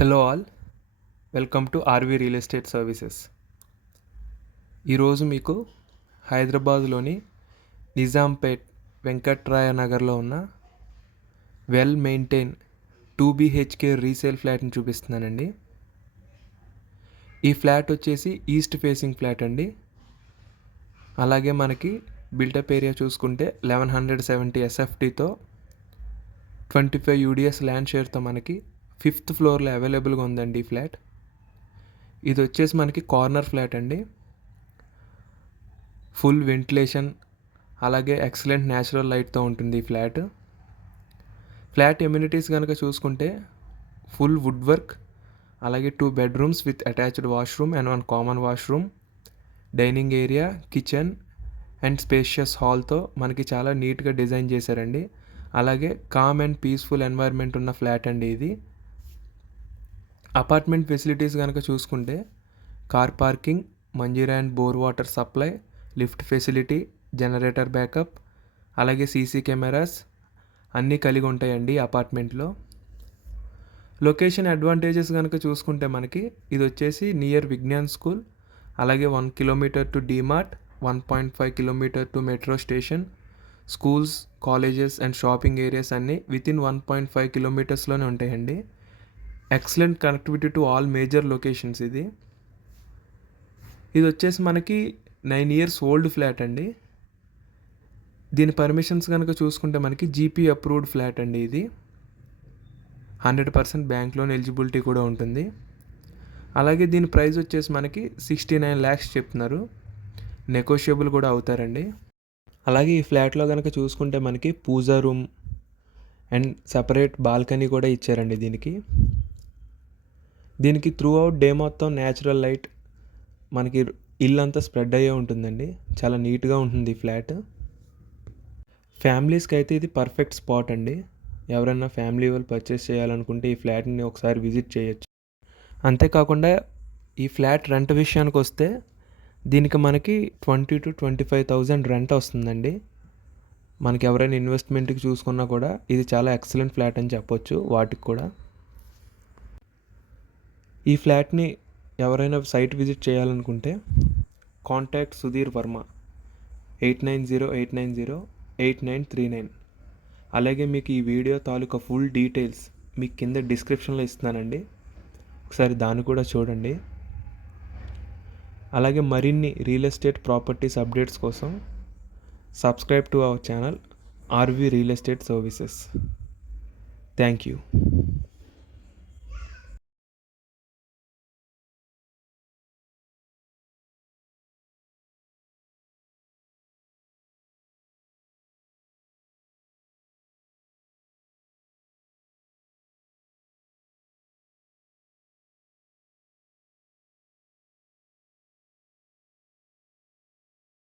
Hello all, welcome to RV real estate services. ఈరోజు మీకు హైదరాబాద్లోని నిజాంపేట్ వెంకట్రాయ నగర్లో ఉన్న వెల్ మెయింటైన్ 2 BHK రీసేల్ ఫ్లాట్ని చూపిస్తున్నానండి. ఈ ఫ్లాట్ వచ్చేసి ఈస్ట్ ఫేసింగ్ ఫ్లాట్ అండి. అలాగే మనకి బిల్టప్ ఏరియా చూసుకుంటే 1170 SFTతో 25 UDS ల్యాండ్ షేర్తో మనకి 5th ఫ్లోర్లో అవైలబుల్గా ఉందండి ఈ ఫ్లాట్. ఇది వచ్చేసి మనకి కార్నర్ ఫ్లాట్ అండి. ఫుల్ వెంటిలేషన్ అలాగే ఎక్సలెంట్ న్యాచురల్ లైట్తో ఉంటుంది ఈ ఫ్లాట్. ఫ్లాట్ ఎమ్యూనిటీస్ కనుక చూసుకుంటే ఫుల్ వుడ్ వర్క్, అలాగే 2 bedrooms with attached washroom and 1 common washroom, dining area, kitchen and spacious హాల్తో మనకి చాలా నీట్గా డిజైన్ చేశారండి. అలాగే కామ్ అండ్ పీస్ఫుల్ ఎన్వైర్న్మెంట్ ఉన్న ఫ్లాట్ అండి ఇది. అపార్ట్మెంట్ ఫెసిలిటీస్ కనుక చూసుకుంటే car parking, Manjeera and bore water supply, lift facility, generator backup, అలాగే సీసీ కెమెరాస్ అన్నీ కలిగి ఉంటాయండి అపార్ట్మెంట్లో. లొకేషన్ అడ్వాంటేజెస్ కనుక చూసుకుంటే మనకి ఇది వచ్చేసి నియర్ విజ్ఞాన్ స్కూల్, అలాగే 1 kilometer to DMart, 1.5 kilometer to metro station, schools, colleges and shopping areas అన్నీ వితిన్ 1.5 kilometersలోనే ఉంటాయండి. Excellent connectivity to all major locations. ఇది వచ్చేసి మనకి 9 years ఓల్డ్ ఫ్లాట్ అండి. దీని పర్మిషన్స్ కనుక చూసుకుంటే మనకి జీపీ అప్రూవ్డ్ ఫ్లాట్ అండి. ఇది 100% బ్యాంక్ లోన్ ఎలిజిబిలిటీ కూడా ఉంటుంది. అలాగే దీని ప్రైస్ వచ్చేసి మనకి 69 lakhs చెప్తున్నారు. నెగోషియబుల్ కూడా అవుతారండి. అలాగే ఈ ఫ్లాట్లో కనుక చూసుకుంటే మనకి పూజా రూమ్ అండ్ సపరేట్ బాల్కనీ కూడా ఇచ్చారండి. దీనికి త్రూ అవుట్ డే మొత్తం న్యాచురల్ లైట్ మనకి ఇల్లంతా స్ప్రెడ్ అయ్యే ఉంటుందండి. చాలా నీట్గా ఉంటుంది ఈ ఫ్లాట్. ఫ్యామిలీస్కి అయితే ఇది పర్ఫెక్ట్ స్పాట్ అండి. ఎవరైనా ఫ్యామిలీ వాళ్ళు పర్చేస్ చేయాలనుకుంటే ఈ ఫ్లాట్ని ఒకసారి విజిట్ చేయొచ్చు. అంతేకాకుండా ఈ ఫ్లాట్ రెంట్ విషయానికి వస్తే దీనికి మనకి 20,000 to 25,000 రెంట్ వస్తుందండి. మనకి ఎవరైనా ఇన్వెస్ట్మెంట్కి చూసుకున్నా కూడా ఇది చాలా ఎక్సలెంట్ ఫ్లాట్ అని చెప్పొచ్చు. వాటికి కూడా ఈ ఫ్లాట్ని ఎవరైనా సైట్ విజిట్ చేయాలనుకుంటే కాంటాక్ట్ సుధీర్ వర్మ 8908908939. అలాగే మీకు ఈ వీడియో తాలూకా ఫుల్ డీటెయిల్స్ మీకు కింద డిస్క్రిప్షన్లో ఇస్తున్నానండి. ఒకసారి దాన్ని కూడా చూడండి. అలాగే మరిన్ని రియల్ ఎస్టేట్ ప్రాపర్టీస్ అప్డేట్స్ కోసం subscribe to our channel RV real estate services. Thank you.